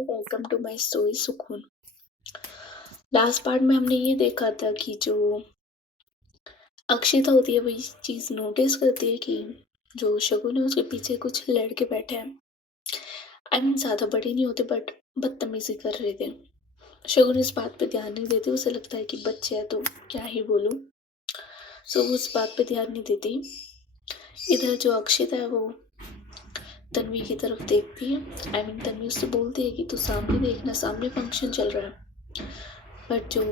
Welcome to my story सुकून। Last part में हमने ये देखा था कि जो अक्षिता होती है वही चीज़ नोटिस करती है कि जो शगुन है उसके पीछे कुछ लड़के बैठे हैं। आई मीन ज़्यादा बड़े नहीं होते बट बदतमीजी कर रहे थे। शगुन इस बात पे ध्यान नहीं देती, उसे लगता है कि बच्चे हैं तो क्या ही बोलूँ। सो वो उस बात पे ध्यान नहीं देती। इधर जो अक्षिता है वो तन्वी की तरफ देखती है। आई मीन तन्वी उससे बोलती है कि तू सामने देखना, सामने फंक्शन चल रहा है। बट जो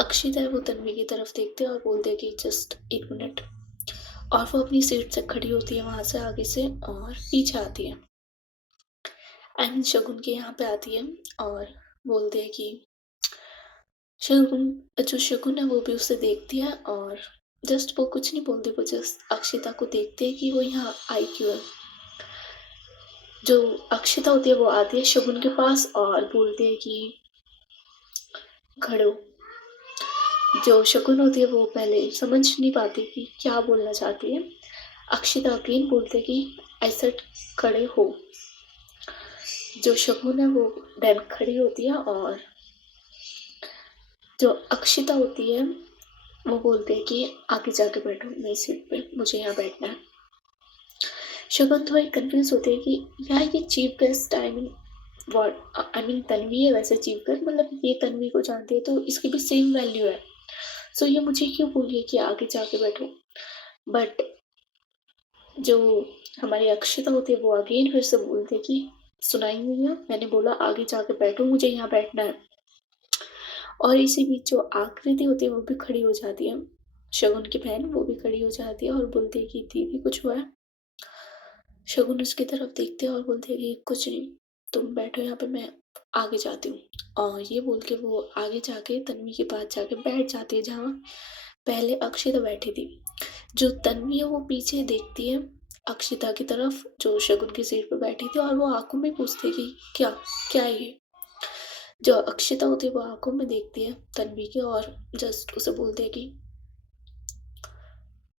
अक्षिता है वो तन्वी की तरफ देखते हैं और बोलते हैं कि जस्ट एक मिनट। और वो अपनी सीट से खड़ी होती है वहां से आगे से और पीछे आती है। आई मीन शगुन के यहाँ पे आती है और बोलते हैं कि शगुन, जो शगुन है वो भी उसे देखती है और जस्ट वो कुछ नहीं बोलती, वो जस्ट अक्षिता को देखते हैं कि वो यहाँ आई क्यों है। जो अक्षिता होती है वो आती है शगुन के पास और बोलती है कि खड़ो। जो शकुन होती है वो पहले समझ नहीं पाती कि क्या बोलना चाहती है। अक्षिता अगेन बोलते कि ऐसा खड़े हो। जो शकुन है वो देन खड़ी होती है और जो अक्षिता होती है वो बोलते हैं कि आगे जाके बैठो मेरी सीट पे, मुझे यहाँ बैठना है। शकुन थोड़ी कंफ्यूज होती है कि यार ये chief guest, I mean Tanvi है, वैसे चीफ गेस्ट मतलब ये तन्वी को जानती है तो इसकी भी सेम वैल्यू है। सो ये मुझे क्यों बोल रही है कि आगे जाके बैठो। बट जो हमारी अक्षिता होती है वो अगेन फिर से बोलती है कि सुनाई नहीं दिया, मैंने बोला आगे जाके बैठो, मुझे यहाँ बैठना है। और इसी बीच जो आकृति होती है वो भी खड़ी हो जाती है, शगुन की बहन, वो भी खड़ी हो जाती है और बोलती है कि दीदी कुछ हुआ है। शगुन उसकी तरफ देखते हैं और बोलते हैं कि कुछ नहीं, तुम बैठो यहाँ पे, मैं आगे जाती हूँ। और ये बोल के वो आगे जाके तन्वी के पास जाके बैठ जाती है जहाँ पहले अक्षिता बैठी थी। जो तन्वी है वो पीछे देखती है अक्षिता की तरफ जो शगुन की सीट पर बैठी थी और वो आंखों में पूछती है कि क्या क्या है ये। जो अक्षिता होती है वो आंखों में देखती है तन्वी के और जस्ट उसे बोलती है कि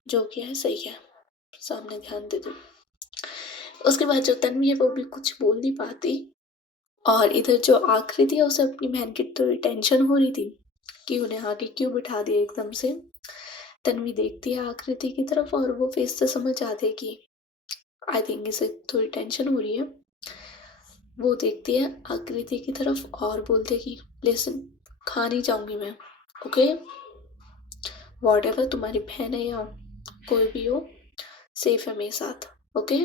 जो किया है सही है, सामने ध्यान दे दो। उसके बाद जो तन्वी है वो भी कुछ बोल नहीं पाती और इधर जो आकृति है उसे अपनी बहन की थोड़ी टेंशन हो रही थी कि उन्हें आगे क्यों बिठा दिया एकदम से। तन्वी देखती है आकृति की तरफ और वो फेस से समझ आती है कि आई थिंक इसे थोड़ी टेंशन हो रही है। वो देखती है आकृति की तरफ और बोलती है कि लिसन, खा नहीं जाऊंगी मैं, ओके, वॉट एवर, तुम्हारी बहन है या कोई भी हो, सेफ है मेरे साथ, ओके।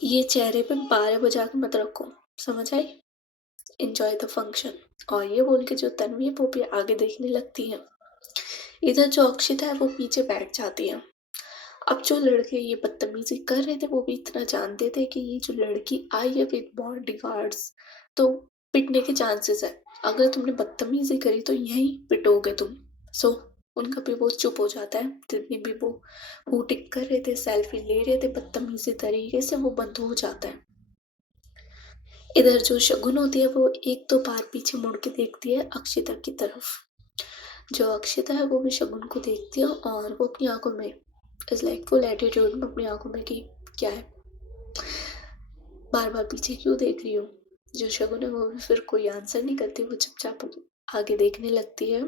ये चेहरे पे 12 बजा के मत रखो, समझ आई, एंजॉय द फंक्शन। और ये बोल के जो तन्वी है वो भी आगे देखने लगती है। इधर जो अक्षिता है वो पीछे बैठ जाती है। अब जो लड़के ये बदतमीजी कर रहे थे वो भी इतना जानते थे कि ये जो लड़की आई है विद बॉडीगार्ड्स, तो पिटने के चांसेस है। अगर तुमने बदतमीजी करी तो यहीं पिटोगे तुम। सो उनका भी वो चुप हो जाता है, जितनी भी वो हूटिंग कर रहे थे, सेल्फी ले रहे थे बदतमीजी तरीके से, वो बंद हो जाता है। इधर जो शगुन होती है वो एक दो बार पीछे मुड़ के देखती है अक्षिता की तरफ। जो अक्षिता है वो भी शगुन को देखती है और वो अपनी आंखों में इज लाइक फुल एटीट्यूड में अपनी आंखों में कि क्या है, बार बार पीछे क्यों देख रही हो। जो शगुन है वो भी फिर कोई आंसर नहीं करती, वो चुपचाप आगे देखने लगती है।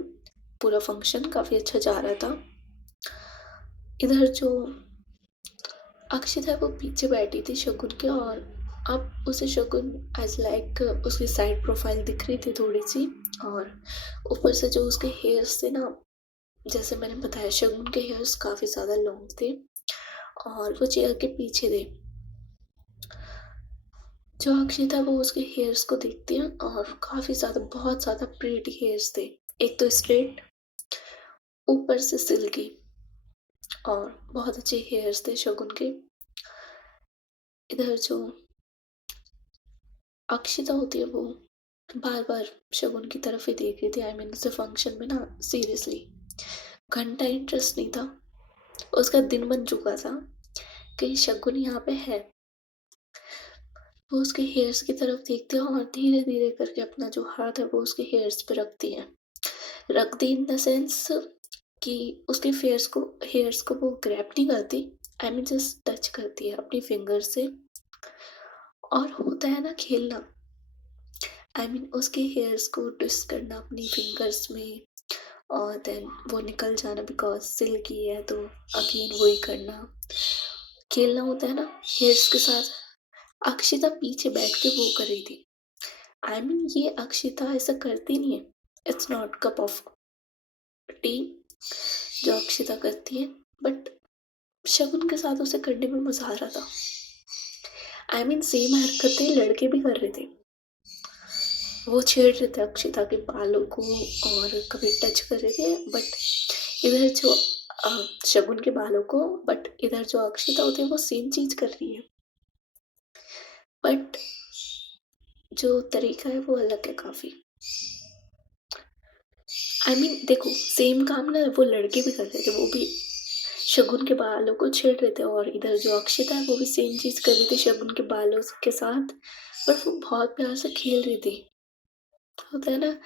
पूरा फंक्शन काफी अच्छा जा रहा था। इधर जो अक्षिता है वो पीछे बैठी थी शगुन के और अब उसे शगुन एज लाइक उसकी साइड प्रोफाइल दिख रही थी थोड़ी सी। और ऊपर से जो उसके हेयर्स थे ना, जैसे मैंने बताया शगुन के हेयर्स काफी ज्यादा लॉन्ग थे और वो चेयर के पीछे थे। जो अक्षिता वो उसके हेयर्स को देखती है और काफी ज्यादा बहुत ज्यादा प्रीटी हेयर्स थे। एक तो स्ट्रेट, ऊपर से सिल्की, और बहुत अच्छे हेयर्स थे शगुन के। इधर जो अक्षिता होती है वो बार बार शगुन की तरफ ही देख रही थी। आई मीन उसे फंक्शन में ना सीरियसली घंटा इंटरेस्ट नहीं था। उसका दिन बन चुका था कि शगुन यहाँ पे है। वो उसके हेयर्स की तरफ देखती है और धीरे धीरे करके अपना जो हाथ है वो उसके हेयर्स पे रखती है। रख दी इन द सेंस कि उसके हेयर्स को वो ग्रैब नहीं करती, आई मीन जस्ट टच करती है अपनी फिंगर से। और होता है ना खेलना, आई मीन उसके हेयर्स को ट्विस्ट करना अपनी फिंगर्स में और देन वो निकल जाना बिकॉज़ सिल्की है तो अगेन वही करना। खेलना होता है ना हेयर्स के साथ। अक्षिता पीछे बैठ के वो कर रही थी। आई मीन ये अक्षिता ऐसा करती नहीं है। It's not cup of T जो अक्षिता करती है, बट शगुन के साथ उसे करने में मज़ा आ रहा था। आई मीन सेम हरकतें लड़के भी कर रहे थे। वो छेड़ रहे थे अक्षिता के बालों को और कभी टच कर रहे थे, बट इधर जो शगुन के बालों को, बट इधर जो अक्षिता होती है वो सेम चीज़ कर रही है, बट जो तरीका है वो अलग है काफ़ी। आई मीन देखो सेम काम ना वो लड़के भी कर रहे थे, वो भी शगुन के बालों को छेड़ रहे थे और इधर जो अक्षिता है वो भी सेम चीज़ कर रही थी शगुन के बालों के साथ, पर वो बहुत प्यार से खेल रही थी। होता है ना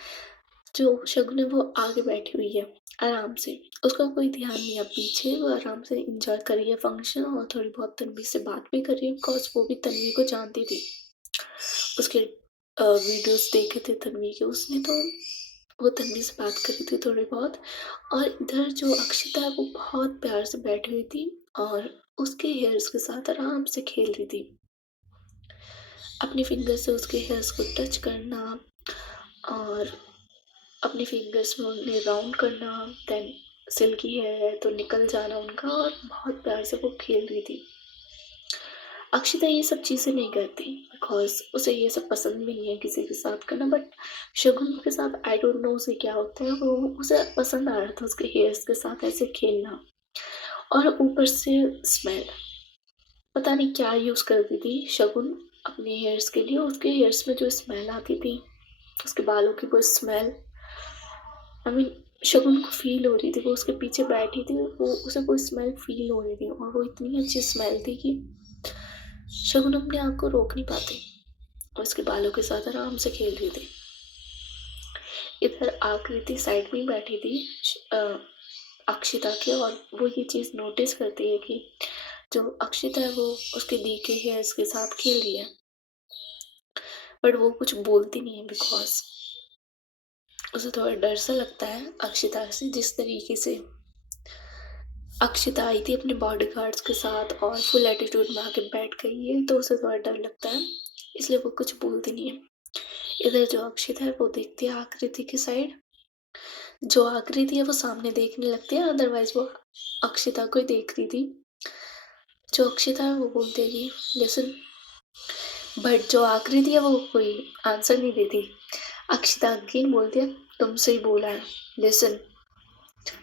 जो शगुन है वो आगे बैठी हुई है आराम से, उसका कोई ध्यान नहीं है पीछे, वो आराम से इंजॉय कर रही है फंक्शन और थोड़ी बहुत तन्वी से बात भी कर रही है बिकॉज वो भी तन्वी को जानती थी। उसके वीडियोस देखे थे तन्वी के, उसने तो वो तन्वी से बात करी थी थोड़ी बहुत। और इधर जो अक्षिता है वो बहुत प्यार से बैठी हुई थी और उसके हेयर्स के साथ आराम से खेल रही थी, अपनी फिंगर से उसके हेयर्स को टच करना और अपनी फिंगर्स में उन्हें राउंड करना, देन सिल्की है तो निकल जाना उनका, और बहुत प्यार से वो खेल रही थी। अक्षिता ये सब चीज़ें नहीं करती बिकॉज उसे ये सब पसंद भी नहीं है किसी के साथ करना, बट शगुन के साथ आई डोंट नो उसे क्या होता है, वो उसे पसंद आ रहा था उसके हेयर्स के साथ ऐसे खेलना। और ऊपर से स्मेल, पता नहीं क्या यूज़ करती थी शगुन अपने हेयर्स के लिए, उसके हेयर्स में जो स्मेल आती थी, उसके बालों की वो स्मेल, आई मीन शगुन को फ़ील हो रही थी, वो उसके पीछे बैठी थी, वो उसे वो स्मेल फ़ील हो रही थी और वो इतनी अच्छी स्मेल थी कि शगुन अपने आप को रोक नहीं पाती और उसके बालों के साथ आराम से खेल रही थी। इधर आकृति साइड में बैठी थी अ, अक्षिता के, और वो ये चीज़ नोटिस करती है कि जो अक्षिता है वो उसके दी के हेयर्स के साथ खेल रही है, बट वो कुछ बोलती नहीं है बिकॉज उसे थोड़ा डर सा लगता है अक्षिता से। जिस तरीके से अक्षिता आई थी अपने बॉडीगार्ड्स के साथ और फुल एटीट्यूड में आके बैठ गई है, तो उसे थोड़ा डर लगता है, इसलिए वो कुछ बोलती नहीं है। इधर जो अक्षिता है वो देखती है आकृति की साइड, जो आकृति है वो सामने देखने लगती है, अदरवाइज वो अक्षिता को ही देख रही थी। जो अक्षिता है वो बोलती है कि लिसन, बट जो आकृति है वो कोई आंसर नहीं देती। अक्षिता अगेन बोलती है तुमसे ही बोला है, लिसन।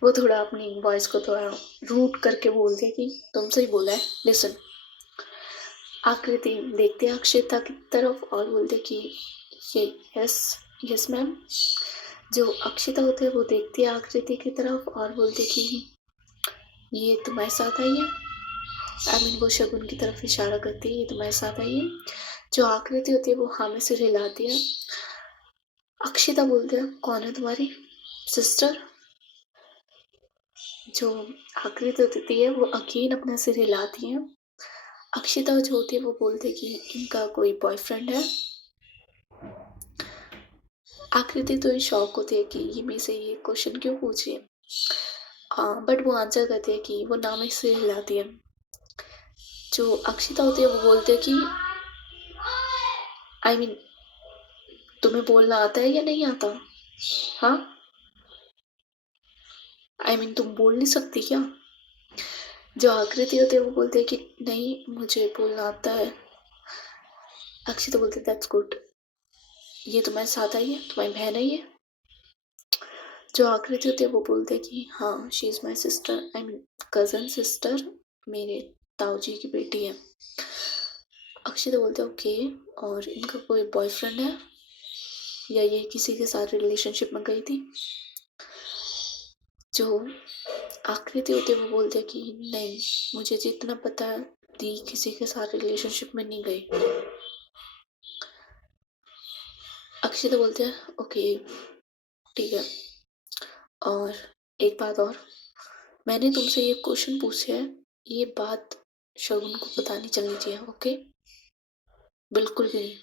वो थोड़ा अपनी वॉइस को थोड़ा रूट करके बोलती है कि तुमसे ही बोला है, लिसन। आकृति देखते हैं अक्षिता की तरफ और बोलते कि ये यस, यस मैम। जो अक्षिता होते हैं वो देखती है आकृति की तरफ और बोलते कि ये तुम्हारे साथ आई है, आई मीन वो शगुन की तरफ इशारा करती है, ये तुम्हारे साथ आई है। जो आकृति होती है वो हाँ में सिर हिलाती है। अक्षिता बोलते हैं कौन है तुम्हारी सिस्टर। जो आकृति होती है वो अगेन अपना सिर हिलाती है। अक्षिता जो होती है वो बोलते कि इनका कोई बॉयफ्रेंड है। आकृति तो शॉक होती है कि ये मेरे से ये क्वेश्चन क्यों पूछ रही है, हाँ बट वो आंसर करती है कि वो नाम ही से हिलाती है। जो अक्षिता होती है वो बोलते हैं कि आई मीन तुम्हें बोलना आता है या नहीं आता, हाँ आई मीन तुम बोल नहीं सकती क्या। जो आकृति होती है वो बोलते हैं कि नहीं मुझे बोलना आता है। अक्षिता बोलते दैट्स गुड, ये तुम्हारे साथ आई है, तुम्हारी बहन है ये। जो आकृति होती है वो बोलते हैं कि हाँ she is my sister, I mean cousin sister, मेरे ताऊ जी की बेटी है। अक्षिता बोलते हैं ओके, और इनका कोई बॉयफ्रेंड है या ये किसी के साथ रिलेशनशिप में गई थी। जो आकृति होती है वो बोलते हैं कि नहीं मुझे जितना पता है दी किसी के साथ रिलेशनशिप में नहीं गई। अक्षिता बोलते हैं ओके ठीक है, और एक बात और, मैंने तुमसे ये क्वेश्चन पूछा है, ये बात शगुन को पता नहीं चलनी चाहिए, ओके। बिल्कुल भी नहीं।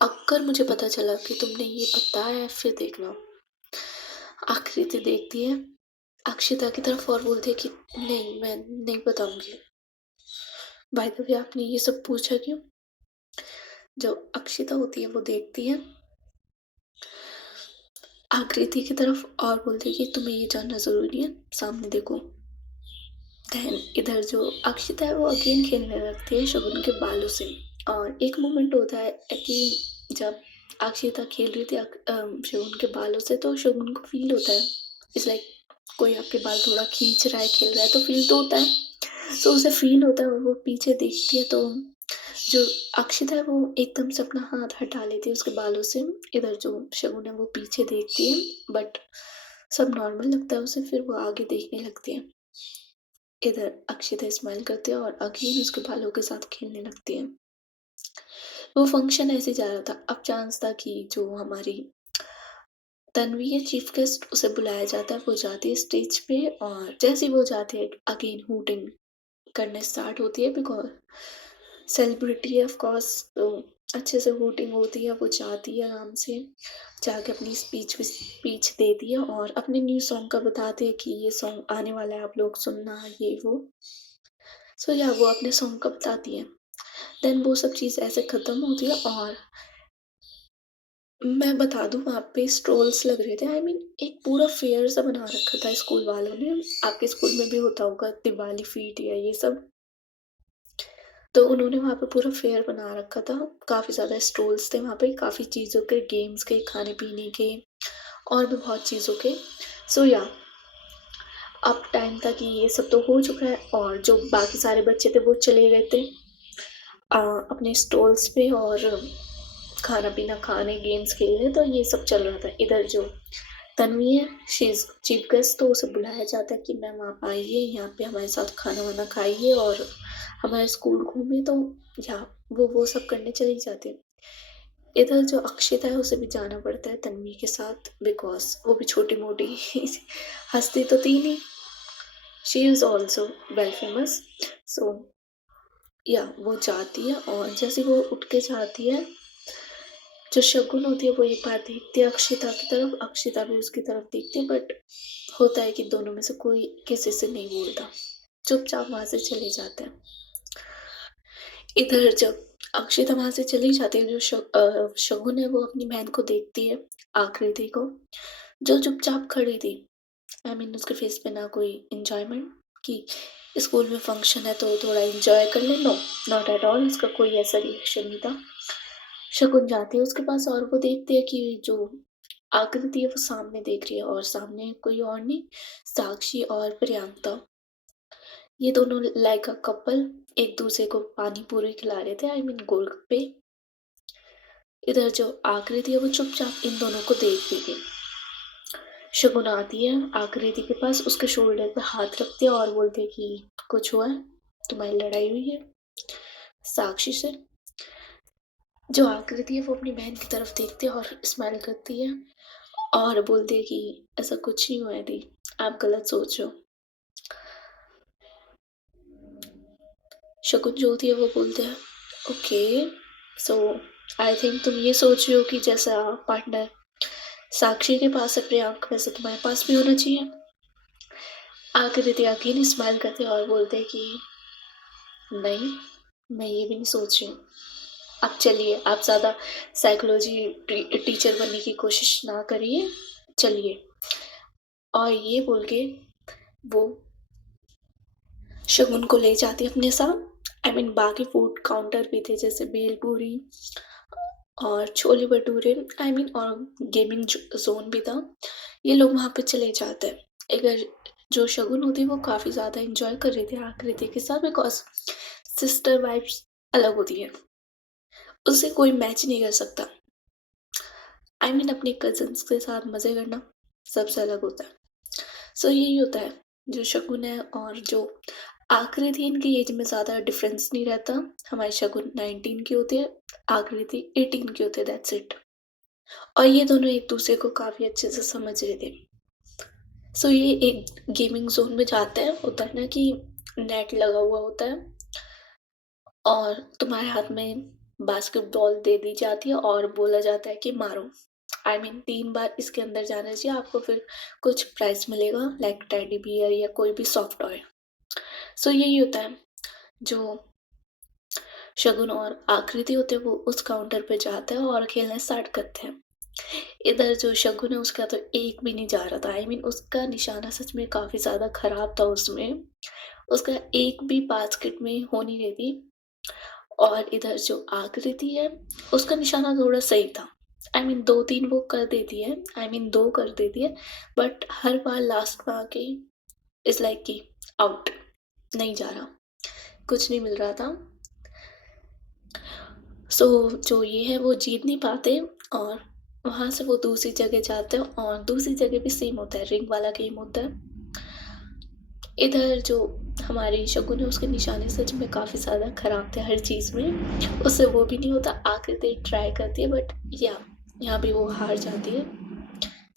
अगर मुझे पता चला कि तुमने ये बताया है, फिर देखना। आकृति देखती है अक्षिता की तरफ और बोलती है कि नहीं, मैं नहीं बताऊँगी। बाय द वे आपने ये सब पूछा क्यों? जो अक्षिता होती है वो देखती है आकृति की तरफ और बोलती है कि तुम्हें ये जानना ज़रूरी है, सामने देखो। देन इधर जो अक्षिता है वो अगेन खेलने लगती है शगुन के बालों से। और एक मोमेंट होता है कि जब अक्षिता खेल रही थी शगुन के बालों से, तो शगुन को फील होता है इट्स लाइक कोई आपके बाल थोड़ा खींच रहा है, खेल रहा है, तो फील तो होता है। सो उसे फील होता है और वो पीछे देखती है, तो जो अक्षिता है वो एकदम से अपना हाथ हटा लेती है उसके बालों से। इधर जो शगुन है वो पीछे देखती है, बट सब नॉर्मल लगता है उसे, फिर वो आगे देखने लगती है। इधर अक्षिता स्माइल करती है और अगेन उसके बालों के साथ खेलने लगती है। वो फंक्शन ऐसे जा रहा था, अब चांस था कि जो हमारी तन्वी है चीफ गेस्ट, उसे बुलाया जाता है, वो जाती है स्टेज पे और जैसे ही वो जाती है अगेन हूटिंग करना स्टार्ट होती है, बिकॉज सेलिब्रिटी है ऑफ कोर्स, तो अच्छे से हूटिंग होती है। वो जाती है आराम से, जाके अपनी स्पीच देती है और अपने न्यू सॉन्ग का बताते हैं कि ये सॉन्ग आने वाला है, आप लोग सुनना, ये वो। सो या वो अपने सॉन्ग का बताती है। देन वो सब चीज़ ऐसे ख़त्म होती है और मैं बता दूँ वहाँ पे स्टॉल्स लग रहे थे। आई मीन एक पूरा फेयर सा बना रखा था स्कूल वालों ने। आपके स्कूल में भी होता होगा दिवाली फीट या ये सब। तो उन्होंने वहाँ पे पूरा फेयर बना रखा था। काफ़ी ज़्यादा स्टॉल्स थे वहाँ पे, काफ़ी चीज़ों के, गेम्स के, खाने-पीने के और भी बहुत चीज़ों के। सो या अब टाइम था कि ये सब तो हो चुका है और जो बाकी सारे बच्चे थे वो चले गए थे अपने स्टॉल्स पे और खाना-पीना खाने, गेम्स खेलने, तो ये सब चल रहा था। इधर जो तन्वी है, शी इज़ चीफ गेस्ट, तो उसे बुलाया जाता है कि मैम आप आइए, यहाँ पे हमारे साथ खाना-वाना खाइए और हमारे स्कूल घूमिए, तो या वो सब करने चली जाती है। इधर जो अक्षिता है उसे भी जाना पड़ता है तन्वी के साथ, बिकॉज़ वो भी छोटी-मोटी हस्ती तो थी नहीं, she is also well famous. So या वो जाती है और जैसे वो उठ के जाती है, जो शगुन होती है वो एक बार देखती है अक्षिता की तरफ, अक्षिता भी उसकी तरफ देखती है, बट होता है कि दोनों में से कोई किसी से नहीं बोलता, चुपचाप वहाँ से चले जाते हैं। इधर जब अक्षिता वहाँ से चली जाती है, जो शगुन है वो अपनी बहन को देखती है, आकृति को, जो चुपचाप खड़ी थी। आई मीन उसके फेस पे ना कोई एन्जॉयमेंट कि स्कूल में फंक्शन है तो थोड़ा एन्जॉय कर ले, नो, नॉट एट ऑल, उसका कोई ऐसा रिएक्शन नहीं था। शकुन जाती है उसके पास और वो देखती है कि जो आकृति है वो सामने देख रही है और सामने कोई और नहीं, साक्षी और प्रियंका, ये दोनों लाइक अ कपल एक दूसरे को पानी पूरी खिला रहे थे, आई मीन गोलगप्पे। इधर जो आकृति है वो चुपचाप इन दोनों को देख रही थी। शगुन आती है आकृति के पास, उसके शोल्डर पे हाथ रखती है और बोलती है कि कुछ हुआ है, तुम्हारी लड़ाई हुई है साक्षी से। जो आकृति है वो अपनी बहन की तरफ देखती है और स्माइल करती है और बोलती है कि ऐसा कुछ नहीं हुआ है दी, आप गलत सोच रहे हो। शकुन जो होती है वो बोलते हैं ओके, सो आई थिंक तुम ये सोच रहे हो कि जैसा पार्टनर साक्षी के पास है प्रियांक, वैसे तुम्हारे पास भी होना चाहिए। आकृति अगेन स्माइल करते हैं और बोलते हैं कि नहीं, मैं ये भी नहीं सोच रही हूँ। अब चलिए, आप ज़्यादा साइकोलॉजी टीचर बनने की कोशिश ना करिए, चलिए। और ये बोल के वो शगुन को ले जाती है अपने साथ। आई मीन बाकी फूड काउंटर भी थे जैसे भेलपूरी और छोले भटूरे, आई मीन और गेमिंग जोन भी था। ये लोग वहाँ पे चले जाते हैं। अगर जो शगुन होती है वो काफ़ी ज़्यादा इंजॉय कर रही थी आकृति के साथ, बिकॉज सिस्टर वाइफ्स अलग होती है, उससे कोई मैच नहीं कर सकता। आई मीन अपने कजन्स के साथ मज़े करना सबसे अलग होता है। सो यही होता है, जो शगुन है और जो आकृति, इनकी एज में ज़्यादा डिफरेंस नहीं रहता। हमारी शगुन 19 की होती है, आकृति 18 की होती है, दैट्स इट। और ये दोनों एक दूसरे को काफ़ी अच्छे से समझ रहे थे। सो ये एक गेमिंग जोन में जाते हैं, होता है ना कि नेट लगा हुआ होता है और तुम्हारे हाथ में बास्केटबॉल दे दी जाती है और बोला जाता है कि मारो। आई मीन 3 बार इसके अंदर जाना चाहिए, आपको फिर कुछ प्राइज़ मिलेगा लाइक टेडी बियर या कोई भी सॉफ्ट टॉय। सो यही होता है, जो शगुन और आकृति होते हैं वो उस काउंटर पे जाते हैं और खेलना स्टार्ट करते हैं। इधर जो शगुन है उसका तो एक भी नहीं जा रहा था, आई मीन उसका निशाना सच में काफ़ी ज़्यादा खराब था उसमें, उसका एक भी बास्केट में हो नहीं रही थी। और इधर जो आकृति है उसका निशाना थोड़ा सही था, आई मीन 2-3 वो कर देती है, आई मीन 2 कर देती है, बट हर बार लास्ट में आके इट्स लाइक कि आउट, नहीं जा रहा, कुछ नहीं मिल रहा था। सो जो ये है वो जीत नहीं पाते और वहाँ से वो दूसरी जगह जाते हैं और दूसरी जगह भी सेम होता है, रिंग वाला गेम होता है। इधर जो हमारी शगुन है उसके निशाने सच में काफ़ी ज़्यादा ख़राब थे हर चीज़ में, उससे वो भी नहीं होता, आकृति ट्राई करती है बट यहाँ भी वो हार जाती है,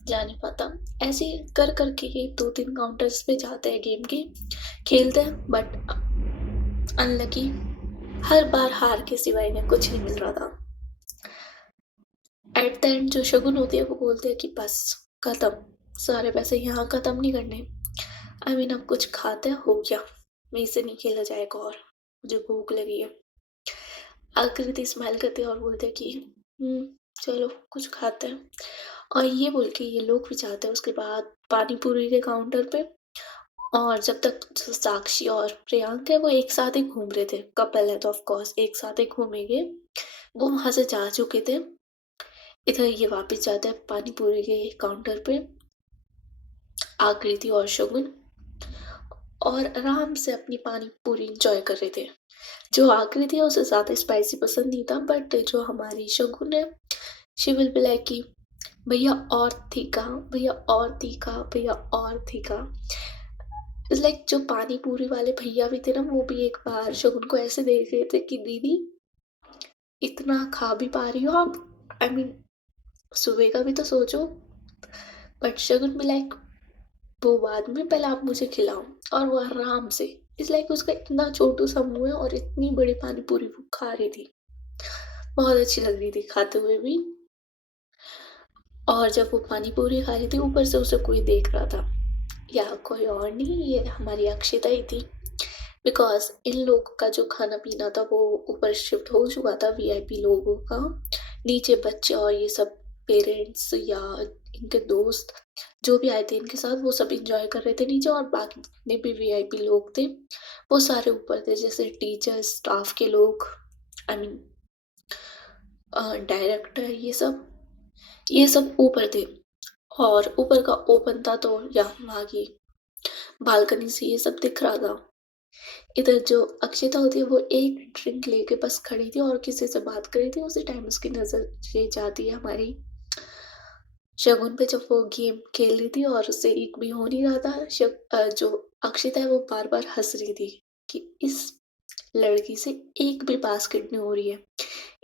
जा नहीं पाता। ऐसे ही कर करके ये 2-3 काउंटर्स पे जाते हैं गेम के, खेलते हैं बट अनलकी, हर बार हार के सिवाय इन्हें कुछ नहीं मिल रहा था। एट द एंड जो शगुन होती है वो बोलते हैं कि बस ख़त्म, सारे पैसे यहाँ ख़त्म नहीं करने, आई मीन अब कुछ खाते हैं, हो गया, मेरे से नहीं खेला जाएगा और मुझे भूख लगी है। आकृति स्माइल करते हैं और बोलते हैं कि चलो कुछ खाते हैं, और ये बोल के ये लोग भी जाते हैं उसके बाद पानी पूरी के काउंटर पे। और जब तक जो साक्षी और प्रियांक है वो एक साथ ही घूम रहे थे, कपल है तो ऑफ कोर्स एक साथ ही घूमेंगे, वो वहाँ से जा चुके थे। इधर ये वापस जाते हैं पानी पूरी के काउंटर पे, आकृति और शगुन, और आराम से अपनी पानी पूरी इंजॉय कर रहे थे। जो आकृति है उसे ज़्यादा स्पाइसी पसंद नहीं था, बट जो हमारी शगुन है शी विल बी लाइक कि भैया और तीखा, भैया और तीखा, भैया और तीखा। इट्स लाइक जो पानी पूरी वाले भैया भी थे ना, वो भी एक बार शगुन को ऐसे देख रहे थे कि दीदी इतना खा भी पा रही हो आप, आई मीन सुबह का भी तो सोचो। बट शगुन भी लाइक वो बाद में, पहले आप मुझे खिलाओ, और वो आराम से, इट्स लाइक उसका इतना छोटू सा मुंह है और इतनी बड़ी पानी पूरी वो खा रही थी, बहुत अच्छी लग रही थी खाते हुए भी। और जब वो पानी पूरी खा रही थी ऊपर से उसे कोई देख रहा था, या कोई और नहीं, ये हमारी अक्षिता ही थी, बिकॉज इन लोगों का जो खाना पीना था वो ऊपर शिफ्ट हो चुका था, वीआईपी लोगों का, नीचे बच्चे और ये सब पेरेंट्स या इनके दोस्त जो भी आए थे इनके साथ, वो सब इंजॉय कर रहे थे नीचे, और बाकी जितने भी वीआईपी लोग थे वो सारे ऊपर थे, जैसे टीचर्स, स्टाफ के लोग, आई मीन डायरेक्टर, ये सब ऊपर थे। और ऊपर का ओपन था तो या वहाँ की बालकनी से ये सब दिख रहा था। इधर जो अक्षिता होती है वो एक ड्रिंक लेके बस खड़ी थी और किसी से बात कर रही थी, उसी टाइम उसकी नज़र ये जाती है हमारी शगुन पे, जब वो गेम खेल रही थी और उससे एक भी हो नहीं रहा था। जो अक्षिता है वो बार बार हंस रही थी कि इस लड़की से एक भी बास्केट नहीं हो रही है,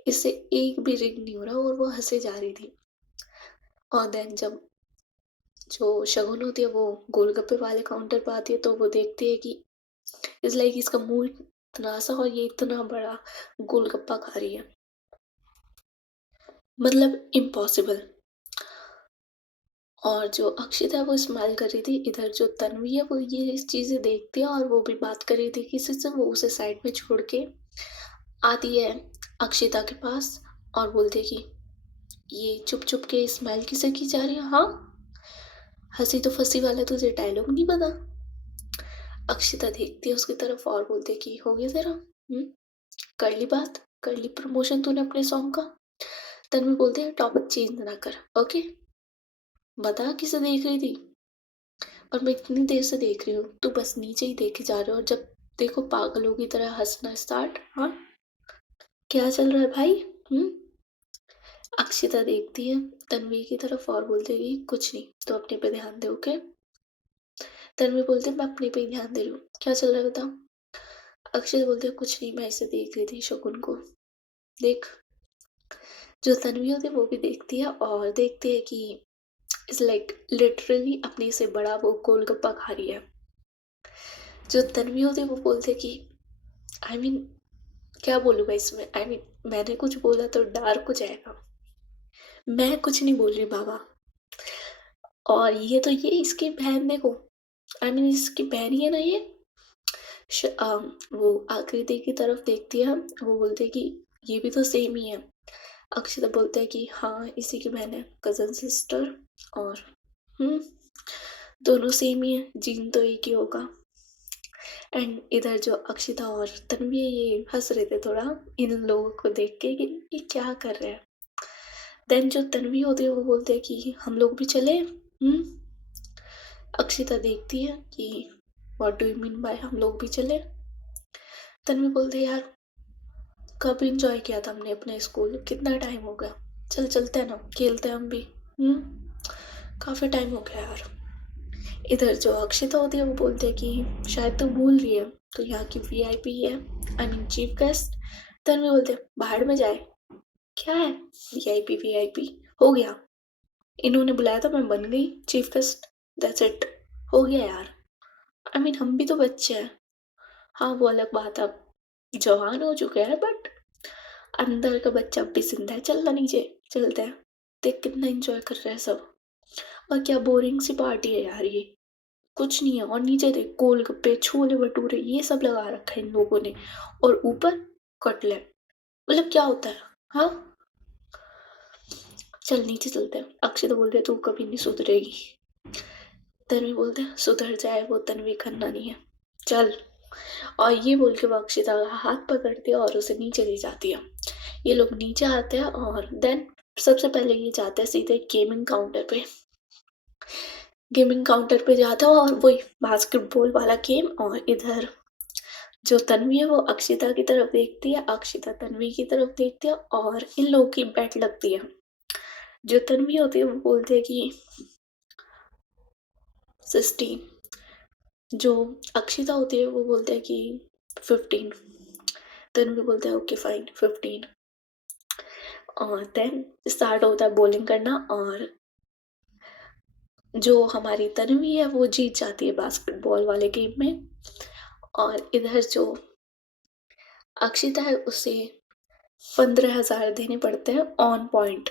इससे एक भी रिंग नहीं हो रहा, और वो हंसे जा रही थी। और देन जब जो शगुन होती है वो गोलगप्पे वाले काउंटर पे आती है तो वो देखती है कि इट्स लाइक इसका मुंह इतना सा और ये इतना बड़ा गोलगप्पा खा रही है, मतलब इम्पॉसिबल। और जो अक्षिता है वो स्माइल कर रही थी, इधर जो तन्वी है वो ये चीज़ें देखती है और वो भी बात कर रही थी किसी से, वो उसे साइड में छोड़ के आती है अक्षिता के पास और बोलती है कि ये चुप चुप के स्माइल किसे की जा रही है, हाँ हंसी तो फंसी वाला तुझे डायलॉग नहीं पता। अक्षिता देखती है उसकी तरफ और बोलती है कि हो गया तेरा, कर ली बात, कर ली प्रमोशन तूने अपने सॉन्ग का। तन्वी बोलती है टॉपिक चेंज ना कर, ओके, बता किसे देख रही थी, और मैं इतनी देर से देख रही हूँ, तू बस नीचे ही देखे जा रहे हो, और जब देखो पागलों की तरह हंसना स्टार्ट, हाँ क्या चल रहा है भाई। अक्षिता देखती है तन्वी की तरफ और बोलती है कि कुछ नहीं, तो अपने पे ध्यान दे, ओके। तन्वी बोलती है मैं अपने पे ही ध्यान दे रही हूँ, क्या चल रहा है बता। अक्षिता बोलती है कुछ नहीं, मैं इसे देख रही थी शकुन को, देख। जो तन्वी होती है वो भी देखती है और देखती है कि इट्स लाइक लिटरली अपने से बड़ा वो गोलगप्पा खा रही है। जो तन्वी होती है वो बोलते कि आई मीन क्या बोलूँगा इसमें? आई मीन मैंने कुछ बोला तो डार्क हो जाएगा। मैं कुछ नहीं बोल रही बाबा। और ये इसकी बहन देखो, आई मीन इसकी बहन ही है ना ये। वो आकृति की तरफ देखती है, वो बोलते हैं कि ये भी तो सेम ही है। अक्षिता बोलता है कि हाँ इसी की बहन है, कज़न सिस्टर। और हम्म दोनों सेम ही है, जीन तो एक ही होगा। एंड इधर जो अक्षिता और तन्वी है, ये हंस रहे थे थोड़ा इन लोगों को देख के कि ये क्या कर रहे हैं। देन जो तन्वी होती है वो बोलते हैं कि हम लोग भी चले। अक्षिता देखती है कि what do you mean by हम लोग भी चले। तन्वी बोलते हैं यार कब इंजॉय किया था हमने अपने स्कूल, कितना टाइम हो गया, चल चलते हैं ना, खेलते हैं हम भी। काफ़ी टाइम हो गया यार। इधर जो अक्षिता होती है वो बोलते हैं कि शायद तू भूल रही है, तो यहाँ की वीआईपी है, I mean chief guest. Tanvi बोलते हैं बाहर में जाए, क्या है वीआईपी वीआईपी, हो गया, इन्होंने बुलाया था मैं बन गई चीफ गेस्ट, दैट्स इट, हो गया यार। आई मीन हम भी तो बच्चे हैं। हाँ वो अलग बात है, अब जवान हो चुके हैं, बट अंदर का बच्चा अब भी जिंदा है। चलना नीचे, चलते हैं, देख कितना एंजॉय कर रहे हैं सब। और क्या बोरिंग सी पार्टी है यार ये, कुछ नहीं है। और नीचे देख गोलगप्पे छोले भटूरे ये सब लगा रखा है इन लोगों ने, और ऊपर कटलेट, मतलब क्या होता है। हाँ चल नीचे चलते हैं। अक्षय तो बोलते तू कभी नहीं सुधरेगी। तन्वी बोलते सुधर जाए वो तन्वी खन्ना नहीं है, चल। और ये बोल के वो अक्षिता का हाथ पकड़ती है और उसे नीचे ले जाती है। ये लोग नीचे आते हैं और देन सबसे पहले ये जाते हैं सीधे गेमिंग काउंटर पे। गेमिंग काउंटर पे जाता है और वही बास्केटबॉल वाला गेम। और इधर जो तन्वी है वो अक्षिता की तरफ देखती है, अक्षिता तन्वी की तरफ देखती है, और इन लोगों की बेट लगती है। जो तन्वी होती है वो बोलती है कि 16। जो अक्षिता होती है वो बोलते हैं कि 15। तन्वी बोलते हैं ओके फाइन 15। और देन स्टार्ट होता है बॉलिंग करना, और जो हमारी तन्वी है वो जीत जाती है बास्केटबॉल वाले गेम में। और इधर जो अक्षिता है उसे 15,000 देने पड़ते हैं ऑन पॉइंट।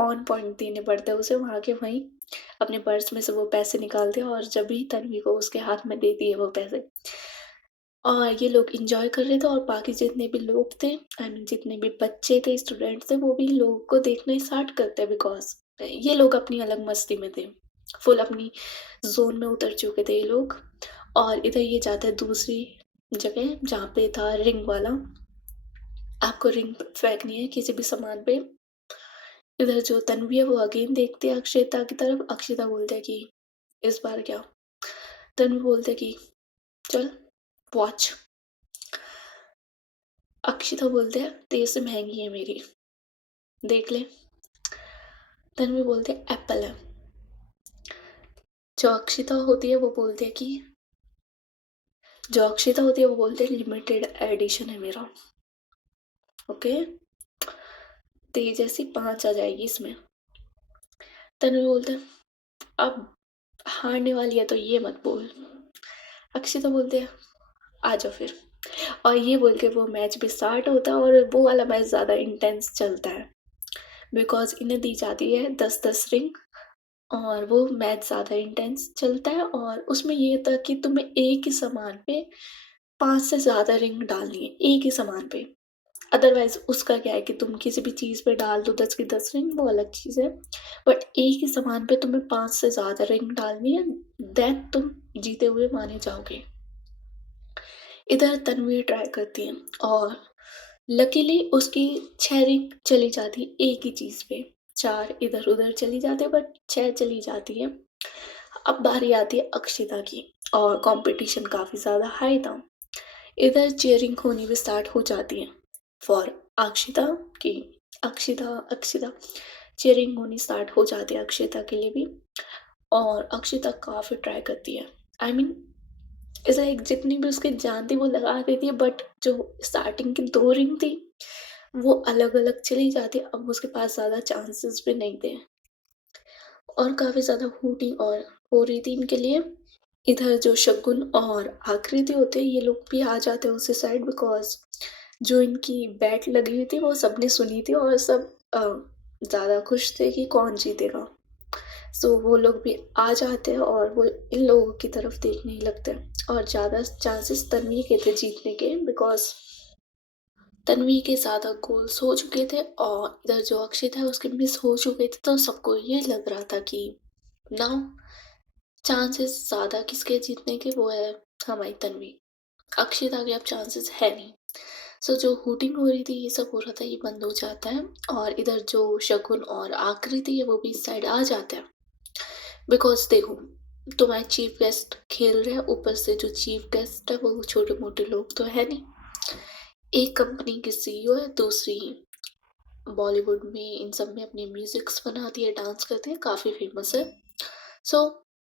ऑन पॉइंट देने पड़ते हैं उसे, वहाँ के वहीं अपने पर्स में से वो पैसे निकालते हैं और जब भी तन्वी को उसके हाथ में देती है वो पैसे। और ये लोग इंजॉय कर रहे थे, और बाकी जितने भी लोग थे, आई मीन जितने भी बच्चे थे स्टूडेंट थे, वो भी लोगों को देखना स्टार्ट करते हैं, बिकॉज ये लोग अपनी अलग मस्ती में थे, फुल अपनी जोन में उतर चुके थे ये लोग। और इधर ये जाता है दूसरी जगह जहाँ पे था रिंग वाला। आपको रिंग फेंकनी है किसी भी सामान पे। इधर जो तन्वी है वो अगेन देखती है अक्षिता की तरफ। अक्षिता बोलते हैं कि इस बार क्या। तन्वी बोलते हैं कि चल वॉच। अक्षिता बोलते हैं तेरे से महंगी है मेरी, देख ले। तन्वी बोलते हैं एप्पल है। जो अक्षिता होती है वो बोलते हैं कि जो अक्षिता होती है वो बोलते हैं लिमिटेड एडिशन है मेरा, ओके, तेरी जैसी 5 आ जाएगी इसमें। तन्वी बोलते हैं अब हारने वाली है तो ये मत बोल। अक्षिता बोलते हैं आ जाओ फिर। और ये बोल के वो मैच भी स्टार्ट होता है, और वो वाला मैच ज़्यादा इंटेंस चलता है बिकॉज इन्हें दी जाती है 10-10 रिंग। और वो मैच ज़्यादा इंटेंस चलता है, और उसमें ये था कि तुम्हें एक ही सामान पे 5 से ज़्यादा रिंग डालनी है, एक ही सामान पे। अदरवाइज उसका क्या है कि तुम किसी भी चीज़ पे डाल दो 10 की 10 रिंग, वो अलग चीज़ है, बट एक ही सामान पे तुम्हें 5 से ज़्यादा रिंग डालनी है, देन तुम जीते हुए माने जाओगे। इधर तन्वी ट्राई करती है, और लकीली उसकी 6 रिंग चली जाती है एक ही चीज़ पे। 4 इधर उधर चली जाती है बट 6 चली जाती है। अब बारी आती है अक्षिता की, और कंपटीशन काफ़ी ज़्यादा हाई था। इधर चीयरिंग होनी भी स्टार्ट हो जाती है फॉर अक्षिता की। अक्षिता अक्षिता चीयरिंग होनी स्टार्ट हो जाती है अक्षिता के लिए भी। और अक्षिता काफ़ी ट्राई करती है, आई मीन ऐसा एक जितनी भी उसकी जान थी वो लगा देती है, बट जो स्टार्टिंग की 2 रिंग थी वो अलग अलग चली जाती, अब उसके पास ज़्यादा चांसेस भी नहीं थे। और काफ़ी ज़्यादा हूटिंग और हो रही थी इनके लिए। इधर जो शगुन और आकृति होते हैं ये लोग भी आ जाते हैं उसी साइड, बिकॉज जो इनकी बेट लगी हुई थी वो सबने सुनी थी और सब ज़्यादा खुश थे कि कौन जीतेगा। सो वो लोग भी आ जाते हैं और वो इन लोगों की तरफ देखने ही लगते हैं और ज़्यादा चांसेस तन्वी के थे जीतने के, बिकॉज़ तन्वी के ज़्यादा गोल्स हो चुके थे और इधर जो अक्षित है उसके मिस हो चुके थे, तो सबको ये लग रहा था कि नाउ चांसेस ज़्यादा किसके जीतने के, वो है हमारी तन्वी। अक्षिता के अब चांसेस है नहीं। सो जो हूटिंग हो रही थी, ये सब हो रहा था, ये बंद हो जाता है और इधर जो शकुन और आकृति है वो भी इस साइड आ जाते हैं। बिकॉज़ देखो, तुम्हारे चीफ गेस्ट खेल रहे हैं, ऊपर से जो चीफ गेस्ट है वो छोटे-मोटे लोग तो है नहीं। एक कंपनी की सीईओ है, दूसरी बॉलीवुड में इन सब में अपनी म्यूज़िक्स बनाती है, डांस करती है, काफ़ी फेमस है। सो